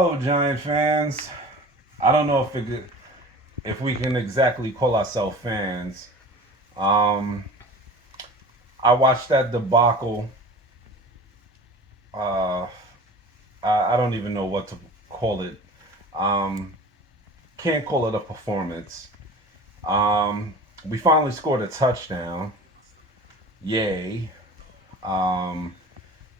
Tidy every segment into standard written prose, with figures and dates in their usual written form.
Hello, Giant fans. I don't know if we can exactly call ourselves fans. Um, I watched that debacle. Uh, I don't even know what to call it. Um, can't call it a performance. Um, we finally scored a touchdown. Yay. Um,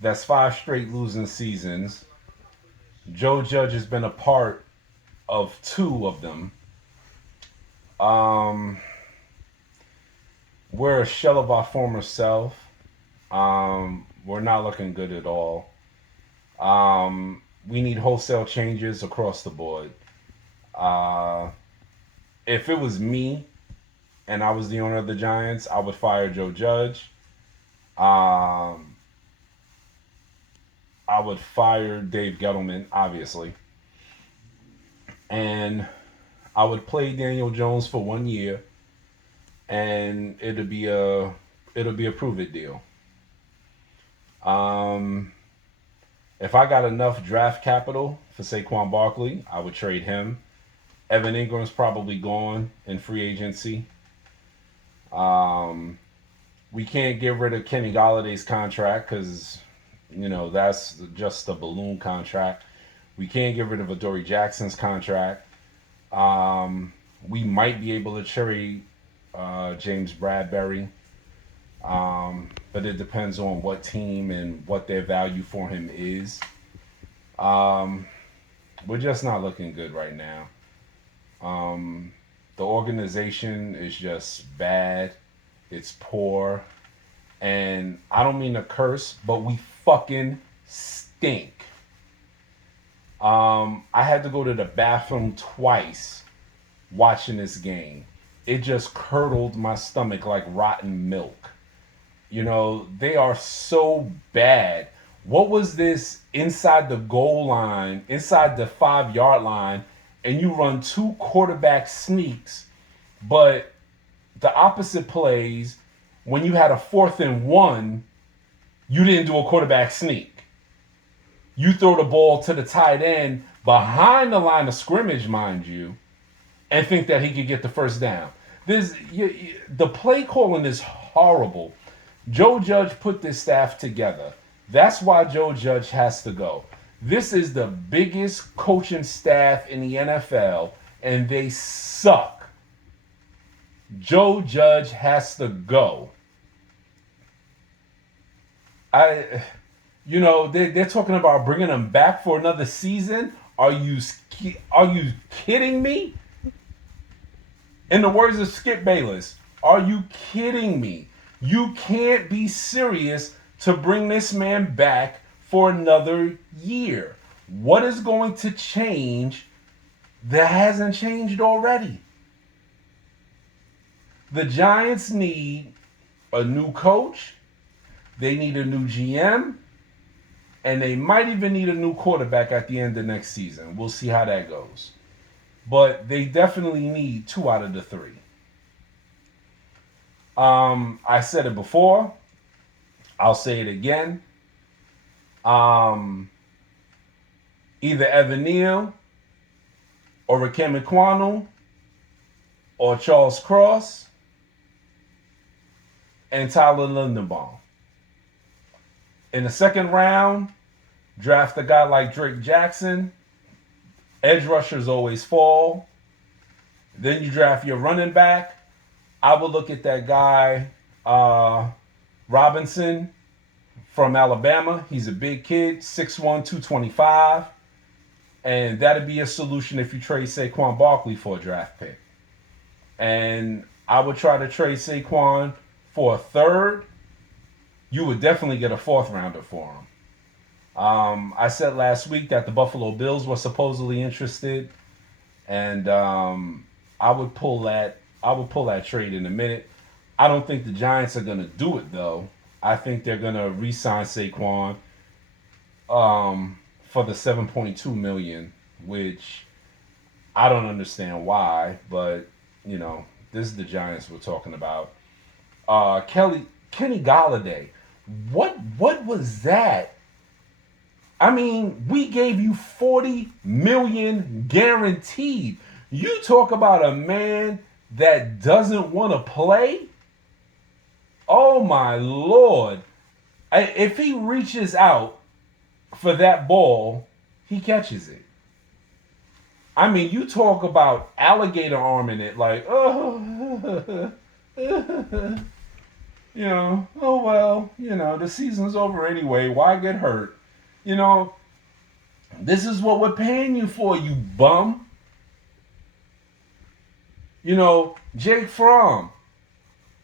that's five straight losing seasons. Joe Judge has been a part of two of them. Um, we're a shell of our former self. We're not looking good at all. We need wholesale changes across the board. Uh, if it was me and I was the owner of the Giants, I would fire Joe Judge. Um, I would fire Dave Gettleman, obviously, and I would play Daniel Jones for 1 year, and it'll be a prove it deal. Um, if I got enough draft capital for Saquon Barkley, I would trade him. Evan Ingram's probably gone in free agency. Um, we can't get rid of Kenny Galladay's contract because that's just a balloon contract. We can't get rid of Adoree Jackson's contract. Um, we might be able to trade James Bradbury, but it depends on what team and what their value for him is. Um, we're just not looking good right now. Um, the organization is just bad. It's poor. And I don't mean to curse, but we fucking stink. I had to go to the bathroom twice watching this game. It just curdled my stomach like rotten milk. They are so bad. What was this inside the goal line, inside the 5 yard line, and you run two quarterback sneaks, but the opposite plays, when you had a 4th and 1, you didn't do a quarterback sneak. You throw the ball to the tight end behind the line of scrimmage, mind you, and think that he could get the first down. The play calling is horrible. Joe Judge put this staff together. That's why Joe Judge has to go. This is the biggest coaching staff in the NFL, and they suck. Joe Judge has to go. I, they're talking about bringing him back for another season. Are you kidding me? In the words of Skip Bayless, are you kidding me? You can't be serious to bring this man back for another year. What is going to change that hasn't changed already? The Giants need a new coach, they need a new GM, and they might even need a new quarterback at the end of next season. We'll see how that goes. But they definitely need two out of the three. I said it before. I'll say it again. Um, Either Evan Neal or Rakim Kwanu or Charles Cross and Tyler Lindenbaum. In the second round, draft a guy like Drake Jackson. Edge rushers always fall. Then you draft your running back. I would look at that guy, Robinson from Alabama. He's a big kid, 6'1", 225. And that'd be a solution if you trade Saquon Barkley for a draft pick. And I would try to trade Saquon for a third. You would definitely get a 4th rounder for him. I said last week that the Buffalo Bills were supposedly interested, and I would pull that. I would pull that trade in a minute. I don't think the Giants are gonna do it though. I think they're gonna re-sign Saquon for the 7.2 million, which I don't understand why, but this is the Giants we're talking about. Kenny Galladay. What was that? I mean, we gave you 40 million guaranteed. You talk about a man that doesn't want to play? Oh my lord. If he reaches out for that ball, he catches it. I mean, you talk about alligator arming it like, oh, oh well, the season's over anyway. Why get hurt? You know, this is what we're paying you for, you bum. Jake Fromm.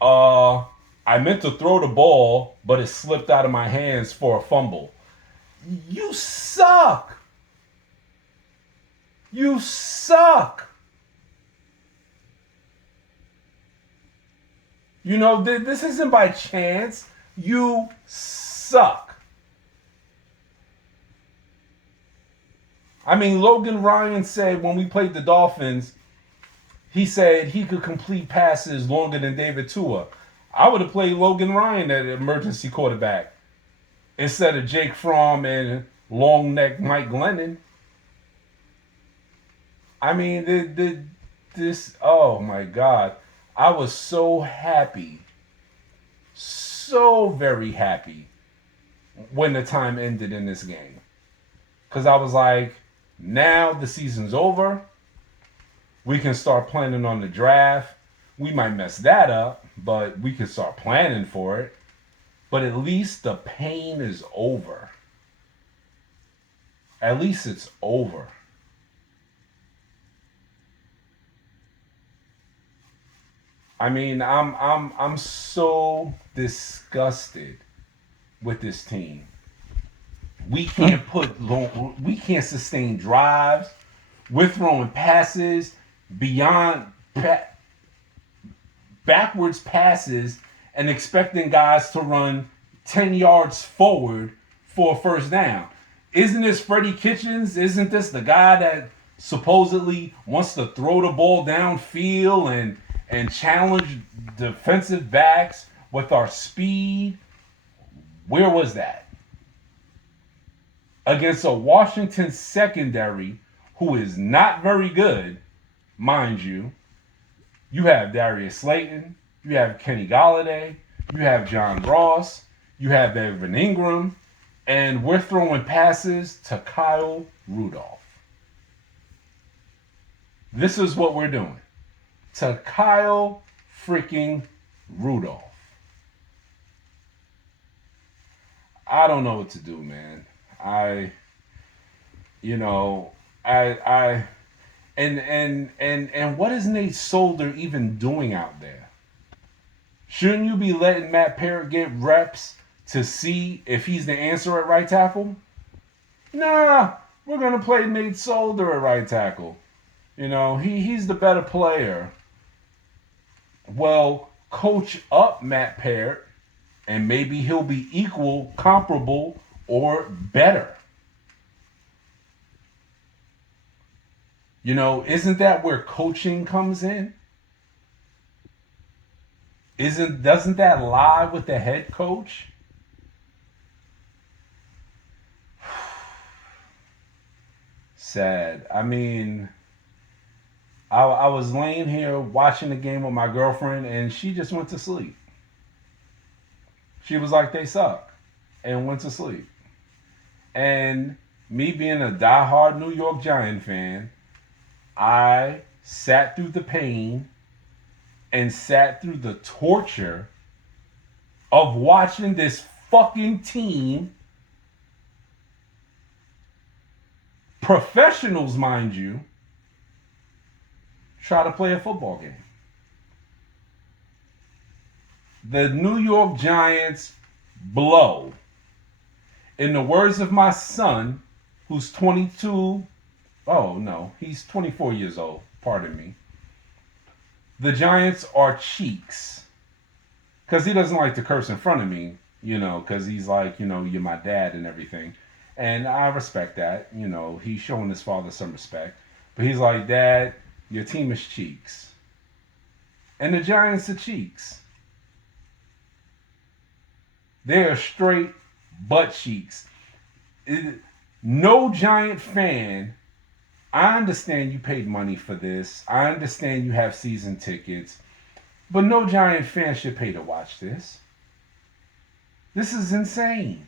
Uh, I meant to throw the ball, but it slipped out of my hands for a fumble. You suck. You suck. This isn't by chance. You suck. I mean, Logan Ryan said when we played the Dolphins, he said he could complete passes longer than David Tua. I would have played Logan Ryan at emergency quarterback instead of Jake Fromm and long neck Mike Glennon. I mean, this, oh my God. I was so happy, so very happy when the time ended in this game. Because I was like, now the season's over. We can start planning on the draft. We might mess that up, but we can start planning for it. But at least the pain is over. At least it's over. I mean, I'm so disgusted with this team. We can't sustain drives. We're throwing passes beyond backwards passes and expecting guys to run 10 yards forward for a first down. Isn't this Freddie Kitchens? Isn't this the guy that supposedly wants to throw the ball downfield and challenge defensive backs with our speed? Where was that? Against a Washington secondary who is not very good, mind you. You have Darius Slayton, you have Kenny Golladay, you have John Ross, you have Evan Ingram, and we're throwing passes to Kyle Rudolph. This is what we're doing. To Kyle freaking Rudolph. I don't know what to do, man. And what is Nate Solder even doing out there? Shouldn't you be letting Matt Parrott get reps to see if he's the answer at right tackle? Nah, we're gonna play Nate Solder at right tackle. He's the better player. Well, coach up Matt Parrott, and maybe he'll be equal, comparable, or better. Isn't that where coaching comes in? Doesn't that lie with the head coach? Sad. I mean, I was laying here watching the game with my girlfriend, and she just went to sleep. She was like, they suck, and went to sleep. And me being a diehard New York Giant fan, I sat through the pain and sat through the torture of watching this fucking team, professionals, mind you, try to play a football game. The New York Giants blow. In the words of my son, who's 22, oh no, he's 24 years old, pardon me. The Giants are cheeks. Because he doesn't like to curse in front of me, because he's like, you're my dad and everything. And I respect that, he's showing his father some respect. But he's like, Dad, your team is cheeks. And the Giants are cheeks. They are straight butt cheeks. No Giant fan, I understand you paid money for this. I understand you have season tickets. But no Giant fan should pay to watch this. This is insane.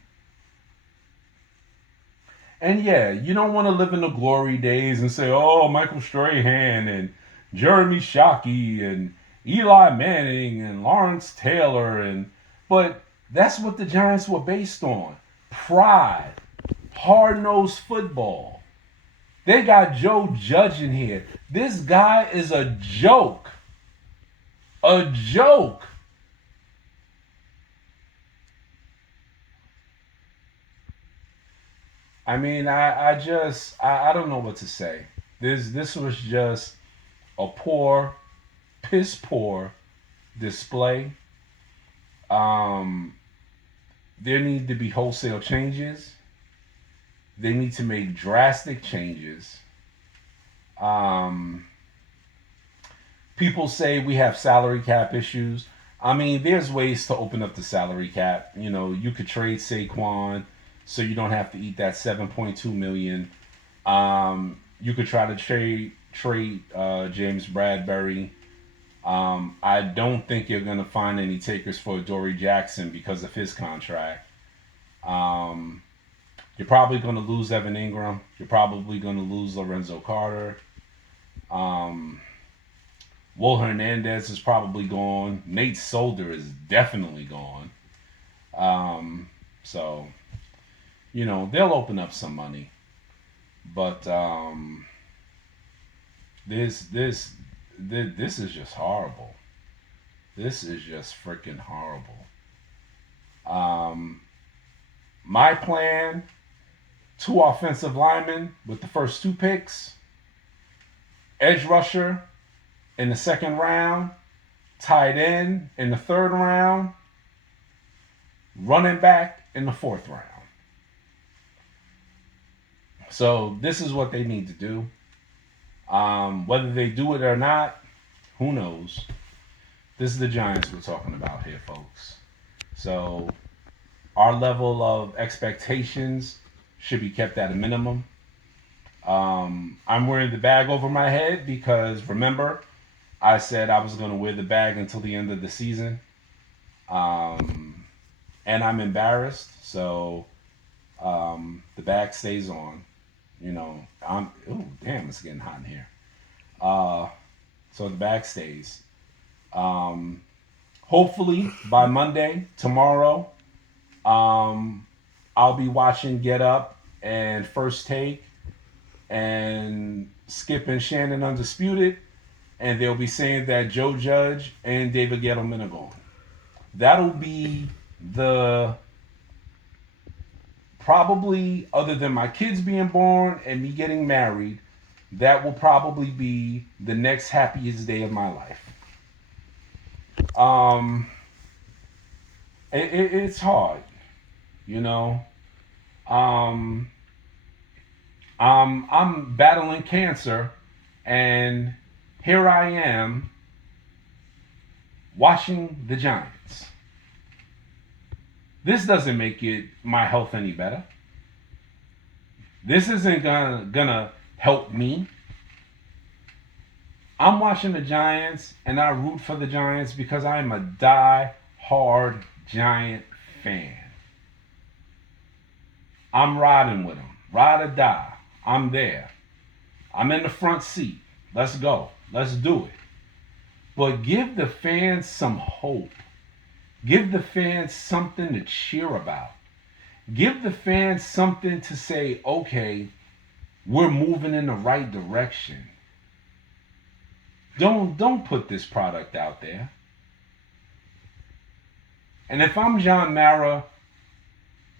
And yeah, you don't want to live in the glory days and say, oh, Michael Strahan and Jeremy Shockey and Eli Manning and Lawrence Taylor. But that's what the Giants were based on. Pride. Hard-nosed football. They got Joe Judge in here. This guy is a joke. A joke. I mean, I don't know what to say. This was just a piss poor display. Um, there need to be wholesale changes. They need to make drastic changes. Um, People say we have salary cap issues. I mean, there's ways to open up the salary cap. You know, you could trade Saquon so you don't have to eat that 7.2 million. You could try to trade James Bradbury. I don't think you're gonna find any takers for Dory Jackson because of his contract. Um, you're probably gonna lose Evan Ingram. You're probably gonna lose Lorenzo Carter. Um, Will Hernandez is probably gone. Nate Solder is definitely gone. So they'll open up some money, but this this this is just horrible. This is just freaking horrible. Um, my plan: two offensive linemen with the first two picks, edge rusher in the second round, tight end in the third round, running back in the fourth round. So this is what they need to do. Whether they do it or not, who knows? This is the Giants we're talking about here, folks. So our level of expectations should be kept at a minimum. I'm wearing the bag over my head because remember, I said I was going to wear the bag until the end of the season. And I'm embarrassed, so the bag stays on. Damn, it's getting hot in here. So the bag stays. Hopefully by Monday, tomorrow, I'll be watching Get Up and First Take and Skip and Shannon Undisputed, and they'll be saying that Joe Judge and David Gettleman are gone. That'll be the probably, other than my kids being born and me getting married, that will probably be the next happiest day of my life. Um, it's hard, you know. Um, I'm battling cancer, and here I am watching the Giants. This doesn't make it my health any better. This isn't gonna help me. I'm watching the Giants, and I root for the Giants because I am a die-hard Giant fan. I'm riding with them, ride or die. I'm there. I'm in the front seat. Let's go. Let's do it. But give the fans some hope. Give the fans something to cheer about. Give the fans something to say, okay, we're moving in the right direction. Don't put this product out there. And if I'm John Mara,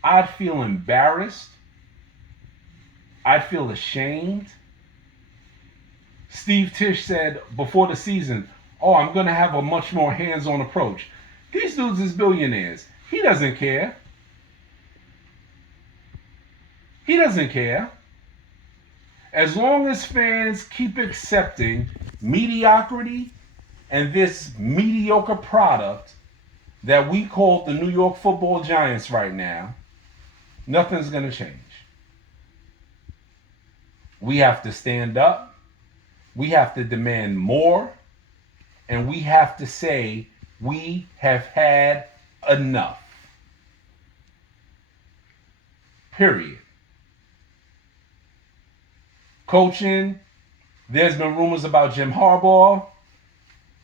I'd feel embarrassed. I'd feel ashamed. Steve Tisch said before the season, oh, I'm going to have a much more hands-on approach. These dudes is billionaires. He doesn't care. He doesn't care. As long as fans keep accepting mediocrity and this mediocre product that we call the New York Football Giants right now, nothing's going to change. We have to stand up. We have to demand more. And we have to say, we have had enough. Period. Coaching, there's been rumors about Jim Harbaugh.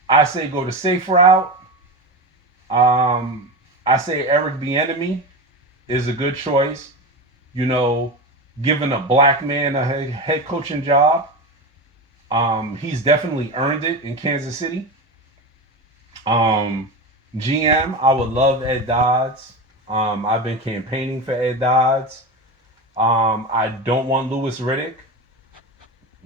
I say go the safe route. Um, I say Eric Bieniemy is a good choice. You know, giving a black man a head coaching job. He's definitely earned it in Kansas City. Um, GM, I would love Ed Dodds. I've been campaigning for Ed Dodds. I don't want Lewis Riddick.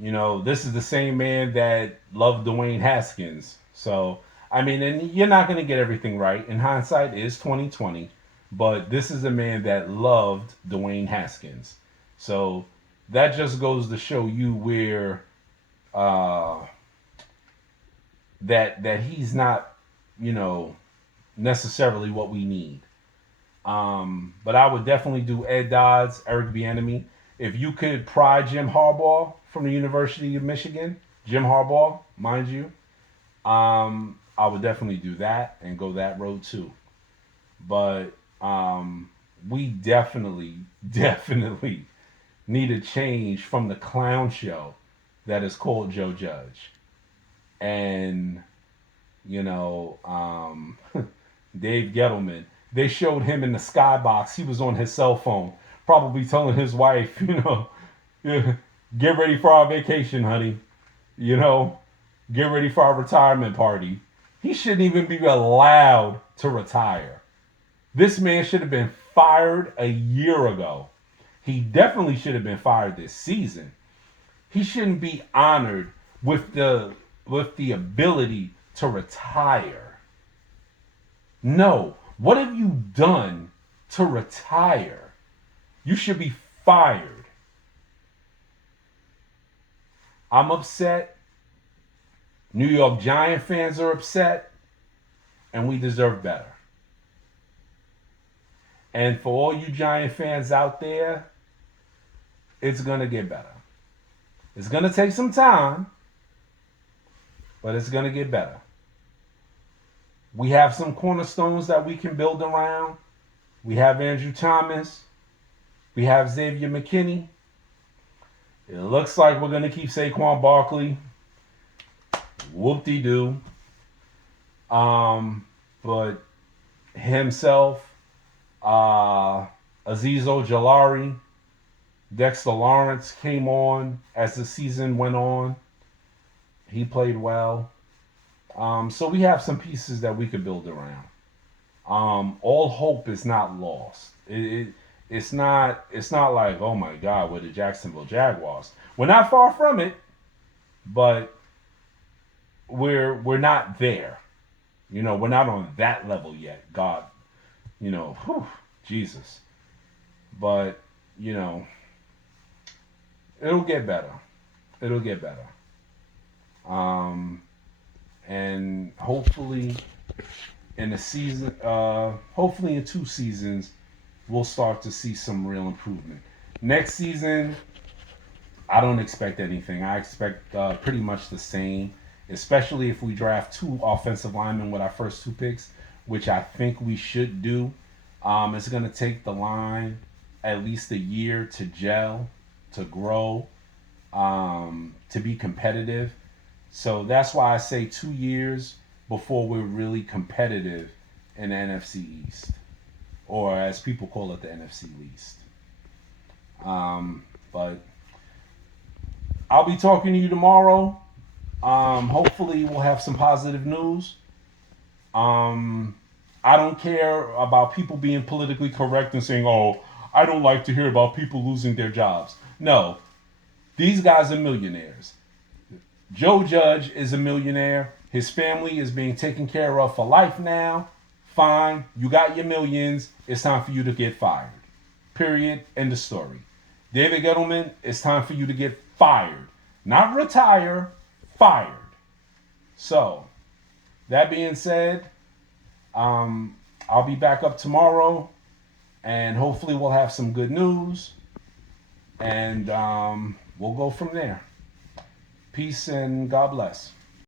You know, this is the same man that loved Dwayne Haskins. So, I mean, and you're not going to get everything right. In hindsight, it is 2020. But this is a man that loved Dwayne Haskins. So that just goes to show you where uh, that he's not, you know, necessarily what we need. But I would definitely do Ed Dodds, Eric Bieniemy. If you could pry Jim Harbaugh from the University of Michigan, Jim Harbaugh, mind you, I would definitely do that and go that road too. But we definitely, definitely need a change from the clown show that is called Joe Judge. And, you know, Dave Gettleman, they showed him in the skybox. He was on his cell phone, probably telling his wife, you know, get ready for our vacation, honey. You know, get ready for our retirement party. He shouldn't even be allowed to retire. This man should have been fired a year ago. He definitely should have been fired this season. He shouldn't be honored with the ability to retire. No. What have you done to retire? You should be fired. I'm upset. New York Giant fans are upset. And we deserve better. And for all you Giant fans out there, it's going to get better. It's going to take some time, but it's going to get better. We have some cornerstones that we can build around. We have Andrew Thomas. We have Xavier McKinney. It looks like we're going to keep Saquon Barkley. Whoop-de-doo. But himself, Azeez Ojulari, Dexter Lawrence came on as the season went on. He played well. So we have some pieces that we could build around. All hope is not lost. It's not like, oh my God, we're the Jacksonville Jaguars. We're not far from it, but we're not there. You know, we're not on that level yet. God, you know, whew, Jesus. But, you know, it'll get better. It'll get better. And hopefully in a season, hopefully in 2 seasons, we'll start to see some real improvement. Next season, I don't expect anything. I expect pretty much the same, especially if we draft 2 offensive linemen with our first 2 picks, which I think we should do. It's going to take the line at least a year to gel, to grow, to be competitive. So that's why I say 2 years before we're really competitive in the NFC East, or as people call it, the NFC least. But I'll be talking to you tomorrow. Hopefully, we'll have some positive news. I don't care about people being politically correct and saying, oh, I don't like to hear about people losing their jobs. No, these guys are millionaires. Joe Judge is a millionaire. His family is being taken care of for life now. Fine, you got your millions. It's time for you to get fired. Period. End of story. David Gettleman, it's time for you to get fired. Not retire, fired. So, that being said, I'll be back up tomorrow, and hopefully we'll have some good news. And We'll go from there. Peace and God bless.